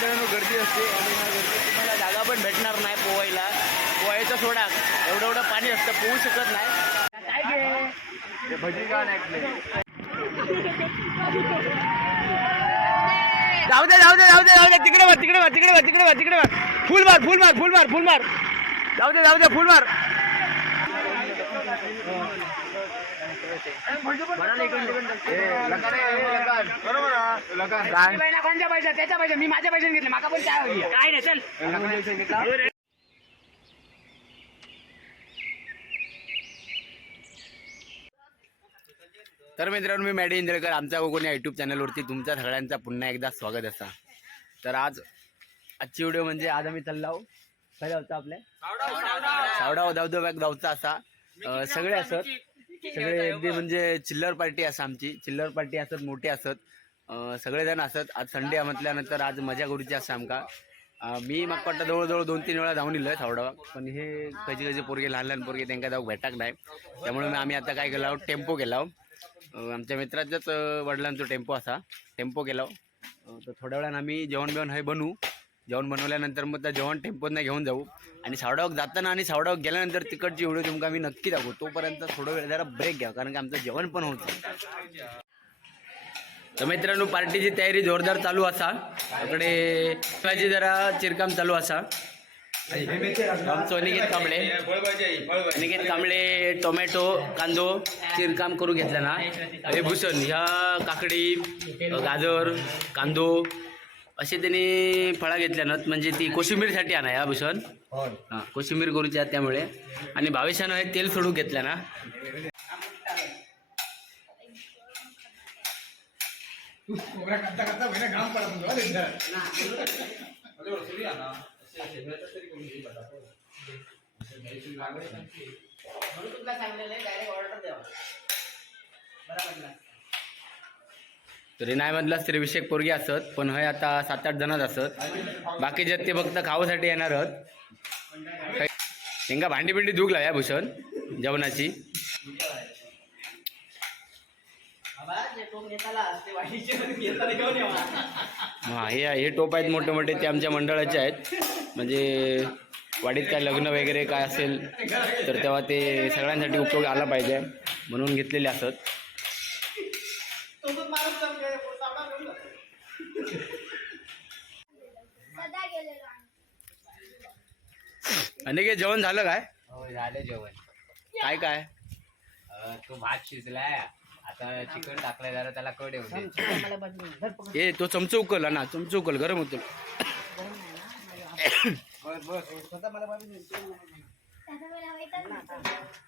मित्रांनो गर्दी असते आणि ह्या गर्दीत तुम्हाला जागा पण भेटणार नाही पोहायला. पोहायचं सोडा, एवढं एवढं पाणी असतं, पोहू शकत नाही. काय घे भजी का नाही. जाऊ दे जाऊ दे जाऊ दे जाऊ दे, तिकडे मार तिकडे मार तिकडे मार तिकडे मार तिकडे मार. फुल मार फुल मार फुल मार फुल मार. जाऊ दे फुल मार. कोणत्या पैसा त्याच्या पैसा, मी माझ्या पैशाने घेतले, माका पण काय नाही. चल तर मित्रांनो, मी मॅडी इंद्रेकर, आमच्या कोकणी यूट्यूब चॅनलवरती तुमच्या सगळ्यांचा पुन्हा एकदा स्वागत असा. तर आजची व्हिडिओ म्हणजे आज आम्ही चाललो काय जाऊचा आपल्या सावडाव धबधब्याक जाऊचा असा. सगळे असत, सगळे अगदी म्हणजे चिल्लर पार्टी असा, आमची चिल्लर पार्टी असत, मोठी असत, सगळेजण असत. आज संडे म्हटल्यानंतर आज मजा करूची असं आमका. मी मग वाटतं जवळजवळ 2-3 वेळा जाऊन इलोय सावडावाक, पण हे खयचे पोरगे लहान पोरगे त्यांना जाऊ भेटाक नाही. त्यामुळे आम्ही आता काय केला, टेम्पो केला. आमच्या मित्राच्याच वडिलांचा टेम्पो असा, टेम्पो केला. तर थोड्या वेळानं आम्ही जेवण बिवण हे बनवू. जेवण बनवल्यानंतर मग त्या जेवण टेम्पोतनं घेऊन जाऊ आणि सावडावाक जाताना आणि सावडावाक गेल्यानंतर तिकडची व्हिडिओ तुमका आम्ही नक्की दाखवू. तोपर्यंत थोडं वेळ जरा ब्रेक घ्या, कारण की आमचं जेवण पण होतं. तर मित्रांनो, पार्टीची तयारी जोरदार चालू असा. इकडे जरा चिरकाम चालू असा. आमचो निकेत कांबळे टोमॅटो कांदो चिरकाम करू घेतला ना. हे भूषण ह्या काकडी गाजर कांदो असे त्यांनी फळा घेतल्या ना, म्हणजे ती कोशिंबीरसाठी आणा ह्या भूषण. हां, कोशिंबीर करूची त्यामुळे. आणि भावेशानं हे तेल सोडून घेतलं ना. तरी नाही म्हटलास तरी विषय पोरगी असत, पण हे आता 7-8 जणच असत. बाकीचे ते फक्त खावासाठी येणार आहेत. त्यांना भांडी बिंडी धुक लाव्या भूषण जेवणाची. हा, हे टोप आहेत मोठे मोठे, ते आमच्या मंडळाचे आहेत. म्हणजे वाडीत काय लग्न वगैरे काय असेल तर तेव्हा ते सगळ्यांसाठी उपयोग आला पाहिजे म्हणून घेतलेले असत. आणि जेवण झालं काय? हो, झालं जेवण. काय काय तो भात शिजलाय, आता चिकन टाकलाय, जरा त्याला कड येऊ दे. ए तो चमचा उकलला ना, चमचा उकल गरम होतो.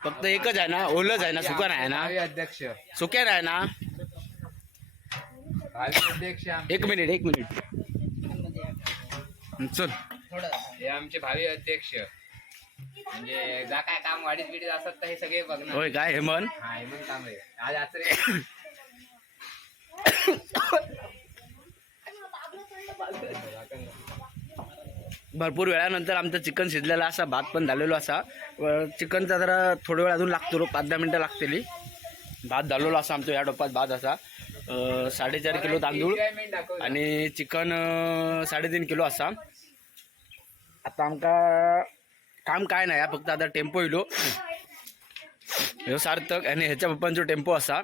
फक्त एकच आहे ना, ओलच आहे ना, सुका नाही ना? अध्यक्ष सुक्या नाही ना? अध्यक्ष एक मिनिट चल. हे आमचे भावी अध्यक्ष, म्हणजे जा काय काम वाढीत बिडीत असत तर हे सगळे बघणार. होय काय हेमंत? हा, हेमंत कांबळे आज आचरे. भरपूर वेळानंतर आमचं चिकन शिजलेला असा, भात पण झालेलो असा. चिकनचा जरा थोडा वेळ अजून लागतो, 5-10 मिनटं लागतेली. भात झालेलो असा आमचा, या टोपात भात असा. 4.5 किलो तांदूळ आणि चिकन 3.5 किलो असा. आता आमका काम काय नाही, फक्त आता टेम्पो येलो ह्यो सार्थक आणि ह्याच्या पप्पांचा टेम्पो असा.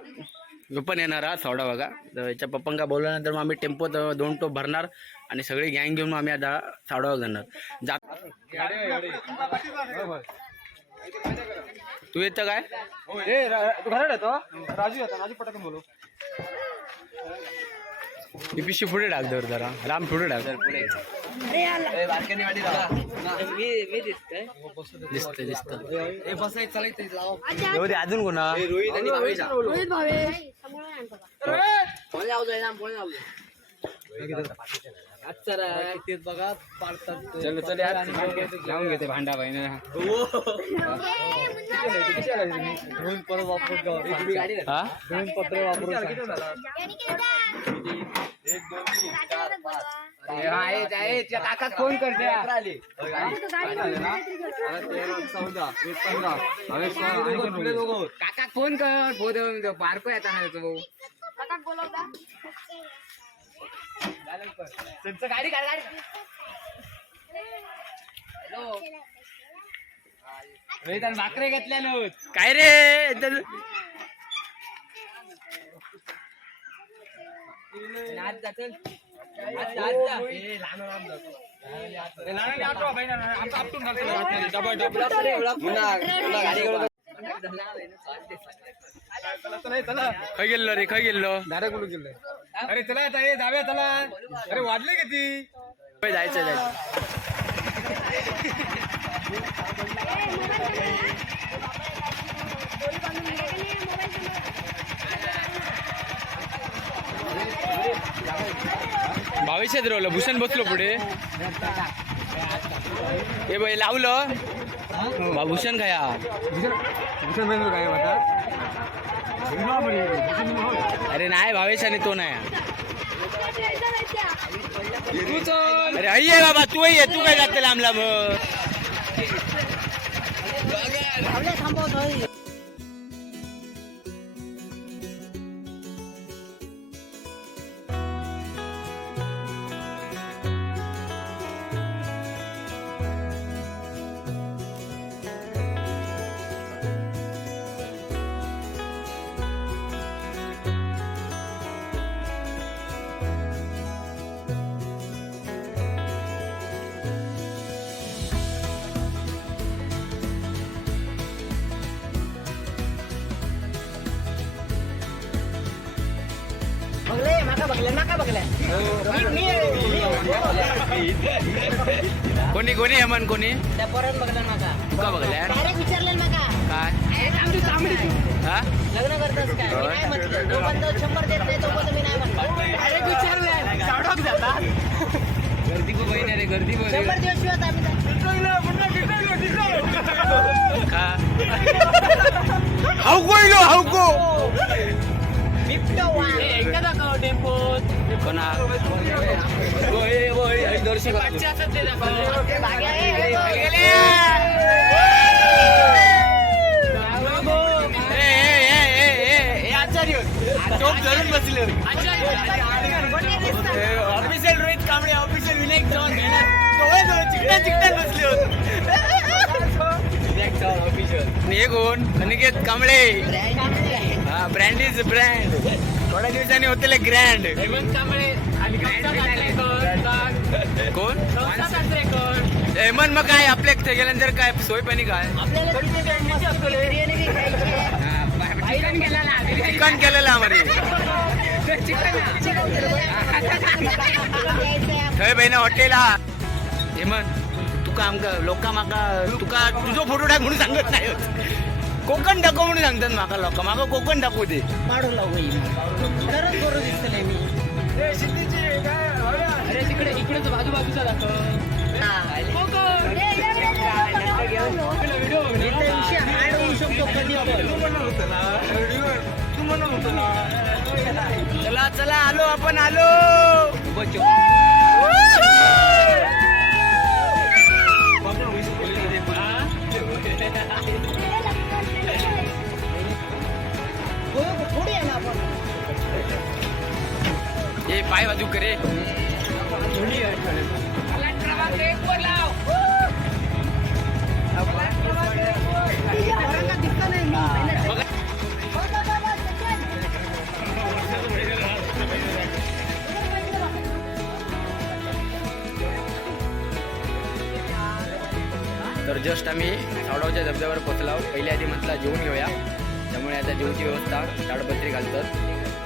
ह्यो पण येणार हा थोडा बघा. तर ह्याच्या पप्पांका बोलल्यानंतर मग आम्ही टेम्पोत 2 टोप भरणार आणि सगळी गँग घेऊन आम्ही आता सावडावा जाणार. तू येतं काय? तू घरात येतो? राजू येतो, राजू पटकन बोलू. ही पिशी पुढे टाक दर जरा, राम पुढे टाक. दिसत अजून कोणा बघा पाडतात. चल चल जाऊन घेते भांडा बाईन. परत वापरून पत्र वापरून काकात फोन करते. 14 काका फोन कर, बारको येता भाऊ. गाडी काढ गाडी भाकरे घेतल्या नव्हत काय रे इथं- खय गेलो रे खय गेलो डायरेक्ट बोलून गेलोय. अरे चला आता हे जाऊया चला. अरे वाजले किती? जायचं जायचं बावीसशेच रोवलं भूषण बसलो पुढे हे बाई लावलं भूषण खाया भूषण महेंद्र काय म्हणतात? अरे नाही भावेश आणि तो नाही अरे आई आहे बाबा तू ये तू काय जाते लांब लांब कोणी कोणी हेमन कोणी तुका बघल्या काय हा लग्न करतोस काय मी नाही म्हटलं जो बंद 100 देत नाही तो पण मी नाही म्हटलं गर्दी खूप बहीण रे गर्दी 100 दिवस शिवाय आम्ही का हाऊ कोयलो हाऊ को बिबटो वा एकदा दाखव टेम्पोत कोणा ओय ओय दर्शक भाग्या टोप धरून बसले ऑफिशियल रोहित कांबळे ऑफिशियल विनायक चव्हाण चिकट्या चिकट्यात बसले होते हे कोण अनिकेत कांबळे हा ब्रँड इज ब्रँड थोड्या दिवसांनी होते ग्रँड कोण हेमंत मग काय आपल्या गेल्यानंतर काय सोय पाणी काय चिकन केलेलं आम्हाला थंय बहिण हॉटेला हेमंत तुका आमका लोकां माका तुका तुझो फोटो टाक म्हणून सांगत नाही कोकण दाखव म्हणून सांगतात माका लोक माका कोकण दाखवू दे माडू लागू तरच बरोबर दिसतले मी अरे तिकडे इकडे बाजूबाजूचा दाखव हाड होऊ शकतो कधी चला चला आलो आपण आलो थोडी आहे ना आपण हे पाय बाजू करे तर जस्ट आम्ही सावडावच्या धबधब्यावर पोहोचलो पहिल्या आधी म्हटलं जेवून घेऊया त्यामुळे आता जेवूची व्यवस्था ताडपत्री घालतात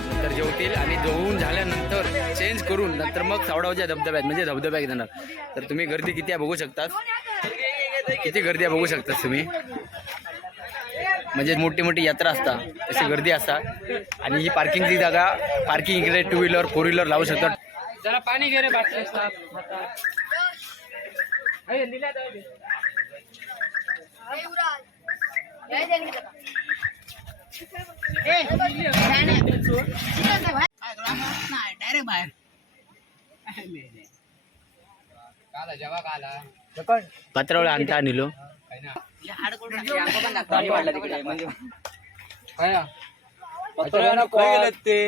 नंतर जेवतील आणि जेवून झाल्यानंतर चेंज करून नंतर मग सावडावच्या धबधब्यात म्हणजे धबधब्यात जाणार तर तुम्ही गर्दी किती आहे बघू शकता किती गर्दी आहे बघू शकता तुम्ही म्हणजे मोठी मोठी यात्रा असतात तशी गर्दी असतात आणि ही पार्किंगची जागा पार्किंग इकडे 2 व्हीलर 4 व्हीलर लावू शकतात जरा पाणी घे रे बाटली डायरेक्ट बाहेर काला जेव्हा काला पत्रावळ आणता निलो पाणी वाढलं तिकडे म्हणजे ते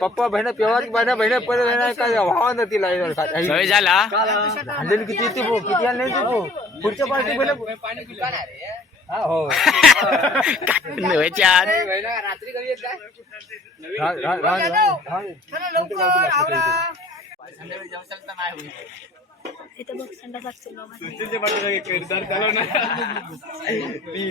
पप्पा बहिण पेवा बहिण पहिले काय व्हावा न तिला सवय झाला आणलेली किती ती किती आणले पुढच्या पार्टी पहिले हा हो व्हायच्या आत. रात्री कधी येत इथं बघ संडास असतील बाबा. मी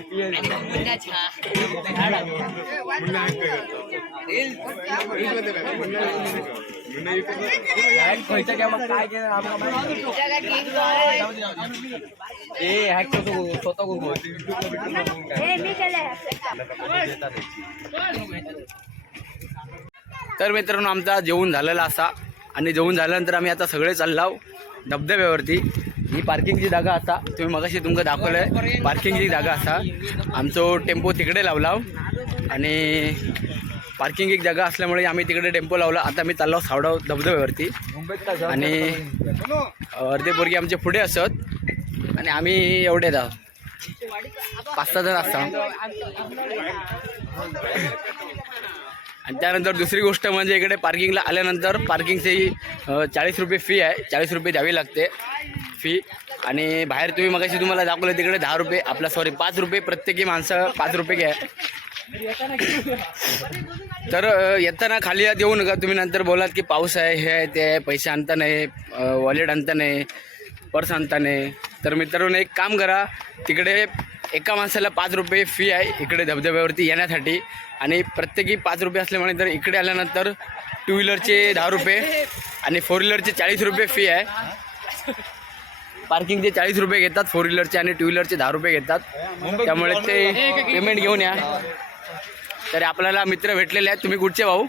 केलंय. तर मित्रांनो आमचा जेवण झालेला असा आणि जेवण झाल्यानंतर आम्ही आता सगळे चाललो धबधब्यावरती. ही पार्किंगची जागा असा तुम्ही मगाशी तुमका दाखवलंय पार्किंगची जागा असा. आमचो टेम्पो तिकडे लावला आणि पार्किंग एक जागा असल्यामुळे आम्ही तिकडे टेम्पो लावला. आता मी चाललो सावडाव धबधब्यावरती आणि अर्धे पोरगी आमचे पुढे असत आणि आम्ही एवढे आहोत 5-6 जण असतात. आणि त्यानंतर दुसरी गोष्ट म्हणजे इकडे पार्किंगला आल्यानंतर पार्किंगची 40 रुपये फी आहे. 40 रुपये द्यावी लागते फी. आणि बाहेर तुम्ही मगाशी तुम्हाला दाखवलं तिकडे 10 रुपये आपला 5 रुपये प्रत्येकी माणसं 5 रुपये घ्या. तर येताना खाली देऊ नका. तुम्ही नंतर बोलात की पाऊस आहे हे आहे ते आहे पैसे आणता नाही वॉलेट आणता नाही पर्स आणता नाही. तर मित्रांनो एक काम करा तिकडे एका माणसाला 5 रुपये फी आहे इकडे धबधब्यावरती येण्यासाठी आणि प्रत्येकी 5 रुपये असल्यामुळे तर इकडे आल्यानंतर 2 व्हीलरचे 10 रुपये आणि 4 व्हीलरचे 40 रुपये फी आहे. पार्किंगचे 40 रुपये घेतात 4 व्हीलरचे आणि 2 व्हीलरचे 10 रुपये घेतात. त्यामुळे ते पेमेंट घेऊन या. तर आपल्याला मित्र भेटलेले आहेत. तुम्ही कुठचे भाऊ?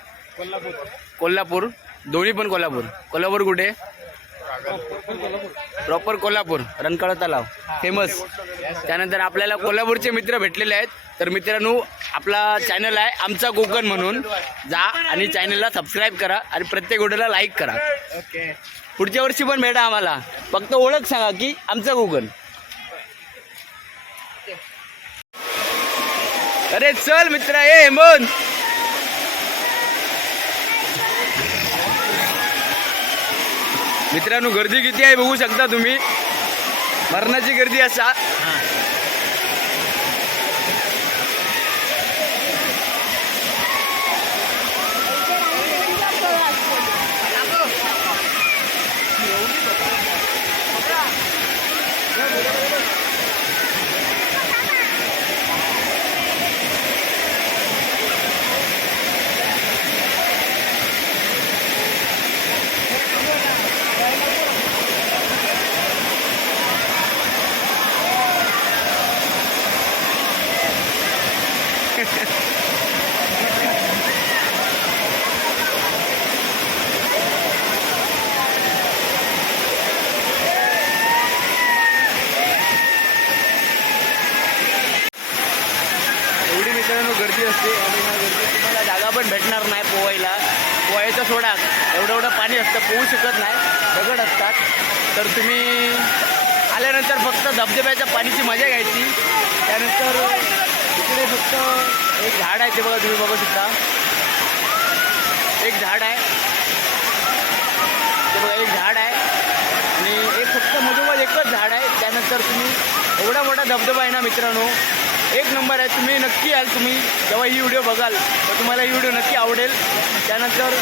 कोल्हापूर. दोन्ही पण कोल्हापूर. कोल्हापूर कुठे? प्रॉपर कोल्हापूर रंकाळा तलाव फेमस. त्यानंतर आपल्याला कोल्हापूरचे मित्र भेटलेले आहेत. तर मित्रांनो आपला चॅनल आहे आमचा कोकण म्हणून जा आणि चॅनलला सबस्क्राईब करा आणि प्रत्येक व्हिडिओला लाईक करा. पुढच्या वर्षी पण भेटा आम्हाला. फक्त ओळख सांगा की आमचा कोकण. अरे चल मित्र ये मन. मित्रांनो गर्दी किती आहे बघू शकता तुम्ही. मरणाची गर्दी असा. गर्दी असते आणि ह्या गर्दीत तुम्हाला जागा पण भेटणार नाही पोहायला. पोहायचं सोडा एवढं पाणी असतं पोहू शकत नाही दगड असतात. तर तुम्ही आल्यानंतर फक्त धबधब्याच्या पाण्याची मजा घ्यायची. त्यानंतर इकडे फक्त एक झाड आहे ते बघा तुम्ही बघू शकता. एक झाड आहे ते बघा एक झाड आहे आणि एक फक्त मधोमध एकच झाड आहे. त्यानंतर तुम्ही एवढा मोठा धबधबा आहे ना मित्रांनो एक नंबर आहे. तुम्ही नक्की याल. तुम्ही जेव्हा ही व्हिडिओ बघाल तर तुम्हाला ही व्हिडिओ नक्की आवडेल. त्यानंतर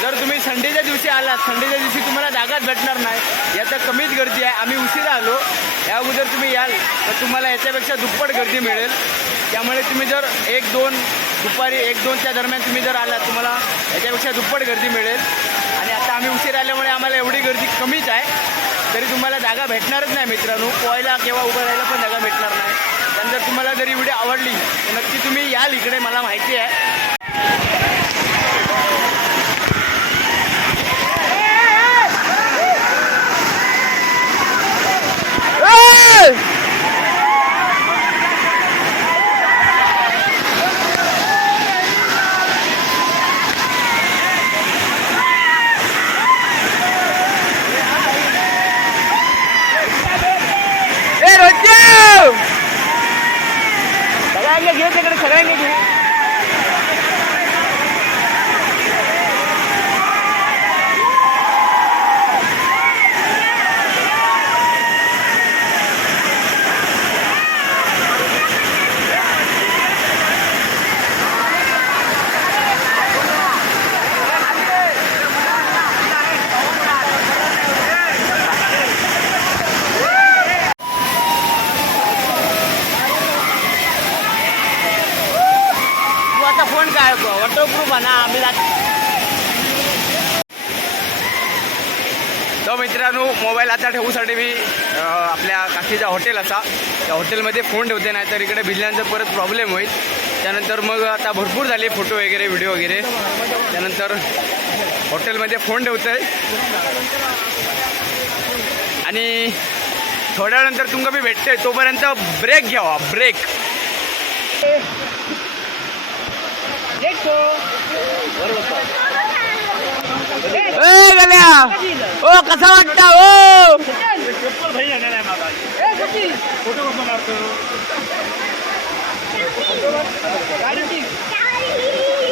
जर तुम्ही संडेच्या दिवशी आलात संडेच्या दिवशी तुम्हाला जागाच भेटणार नाही. याचा कमीच गर्दी आहे. आम्ही उशिरा आलो. या अगोदर तुम्ही याल तर तुम्हाला याच्यापेक्षा दुप्पट गर्दी मिळेल. त्यामुळे तुम्ही जर 1-2 दुपारी 1-2च्या दरम्यान तुम्ही जर आलात तुम्हाला याच्यापेक्षा दुप्पट गर्दी मिळेल. आणि आता आम्ही उशिरा आल्यामुळे आम्हाला एवढी गर्दी कमीच आहे. तरी तुम्हाला जागा भेटणारच नाही मित्रांनो. पोहायला किंवा उभं राहायला पण जागा भेटणार नाही. त्यानंतर तुम्हाला जरी व्हिडिओ आवडली तर नक्की तुम्ही याल इकडे. मला माहिती आहे सगळ्यांना घे तिकडे सगळ्यांनी घे. म्हणा आम्ही तो मित्रांनो मोबाईल आता ठेवूसाठी मी आपल्या काकीचा हॉटेल असा त्या हॉटेलमध्ये फोन ठेवते नाही तर इकडे भिजल्यानंतर परत प्रॉब्लेम होईल. त्यानंतर मग आता भरपूर झाले फोटो वगैरे व्हिडिओ वगैरे. त्यानंतर हॉटेलमध्ये फोन ठेवतो आहे आणि थोड्या वेळानंतर तुमका मी भेटतोय. तोपर्यंत ब्रेक घ्यावा ब्रेक. गल्या ओ कसा वाटता ओ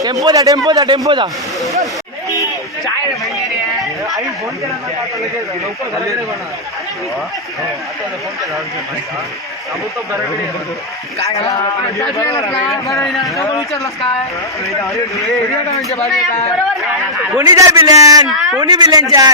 टेम्पोचा टेम्पोचा टेम्पोचा फोन केला लवकर कोणी जाय बिल्यान कोणी बिल्यांच्या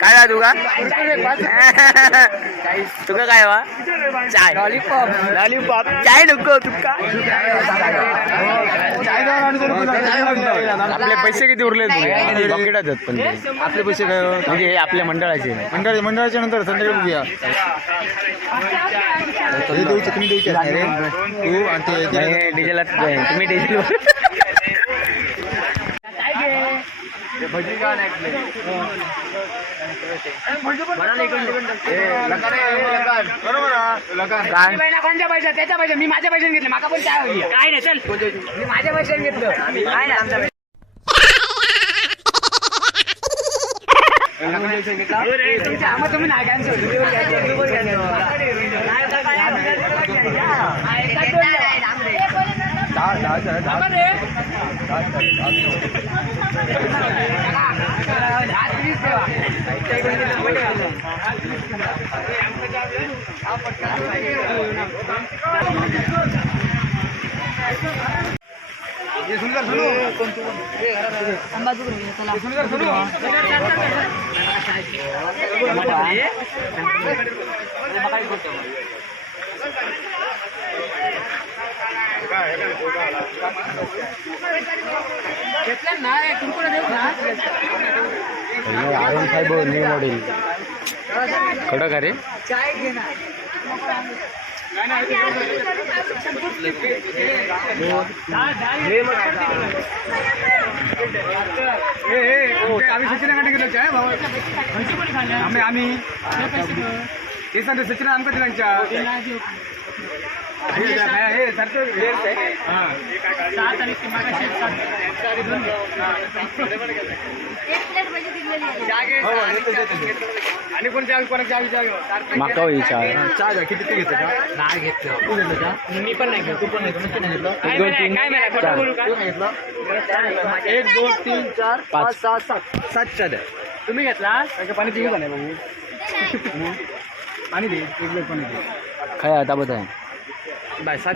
काय तुका तुका काय वा चाय लॉलीपॉप लॉलीपॉप चाय नको तुका. आपले पैसे किती उरले पॉकेटात पण आपले पैसे काय म्हणजे हे आपल्या मंडळाचे मंडळाच्या नंतर संध्याकाळी बघूया. तुम्ही द्यायचे रे तू आणि ते डिझेलात तुम्ही डिझेल भजी का नाही कोणत्या पैसा त्याच्या पैसा मी माझ्या पैशाने घेतले माका पण काय काय नाही चल मी माझ्या पैशाने घेतलं काय नाही आमच्या तुम्ही नाही आयरन फायबर न्यू मॉडेल खडक अरे आम्ही सचिनाकडे गेलो चाय भाऊ आम्ही ते सांगतो सचिन आमका दिलांच्या आणि कोणत्या कोणाच्या माका होईल चाय चहा किती ते घेतो का नाही घेतलं तू घेतलं का मी पण नाही घेतलं तू पण नाही घेतलं 1 2 3 4 5 6 7 चहा द्या. तुम्ही घेतला पाणी पिऊ का नाही बघू पाणी दे एक वेळ पाणी दे काय आता बघ बाय 7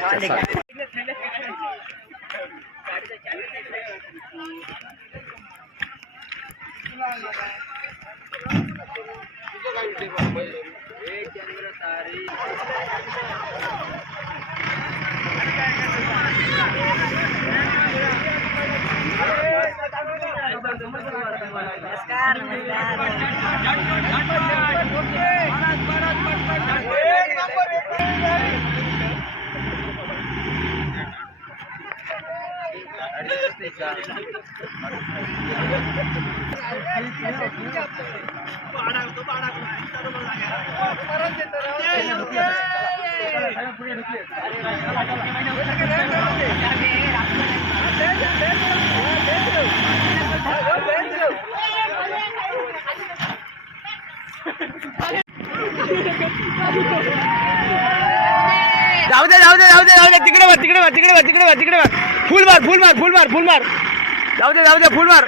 जाऊ दे जाऊ दे जाऊ दे जाऊ दे तिकडे मार तिकडे मार तिकडे मार तिकडे मार तिकडे मार फुल मार फुल मार फुल मार फुल मार जाऊ दे फुल मार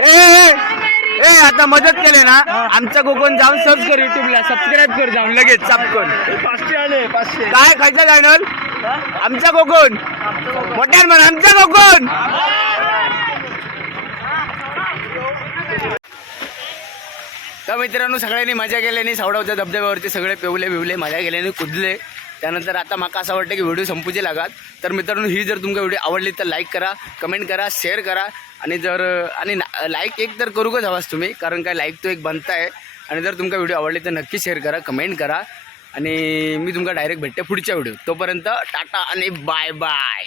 ए ए आता मदत केले ना आमचा कोकण जाऊन सर्च कर युट्यूबला सबस्क्राईब कर जाऊन लगेच चापकन 500 आले 500 काय खायचं चॅनल आमचा कोकण मोठ्यान म्हण आमचा कोकण. तर मित्रांनो सगळ्यांनी मजा केल्याने सावडावच्या धबधब्यावरती सगळे पेवले बिवले मजा केल्याने कुदले. त्यानंतर आता माका असं वाटतं की व्हिडिओ संपूचे लागात. तर मित्रांनो ही जर तुमका व्हिडिओ आवडली तर लाईक करा, कमेंट करा, शेअर करा आणि जर लाईक एक तर करूकच हवाच तुम्ही कारण काय लाईक तो एक बनताय. आणि जर तुमका व्हिडिओ आवडली तर नक्की शेअर करा, कमेंट करा आणि मी तुमका डायरेक्ट भेटते पुढच्या व्हिडिओ. तोपर्यंत टाटा आणि बाय बाय.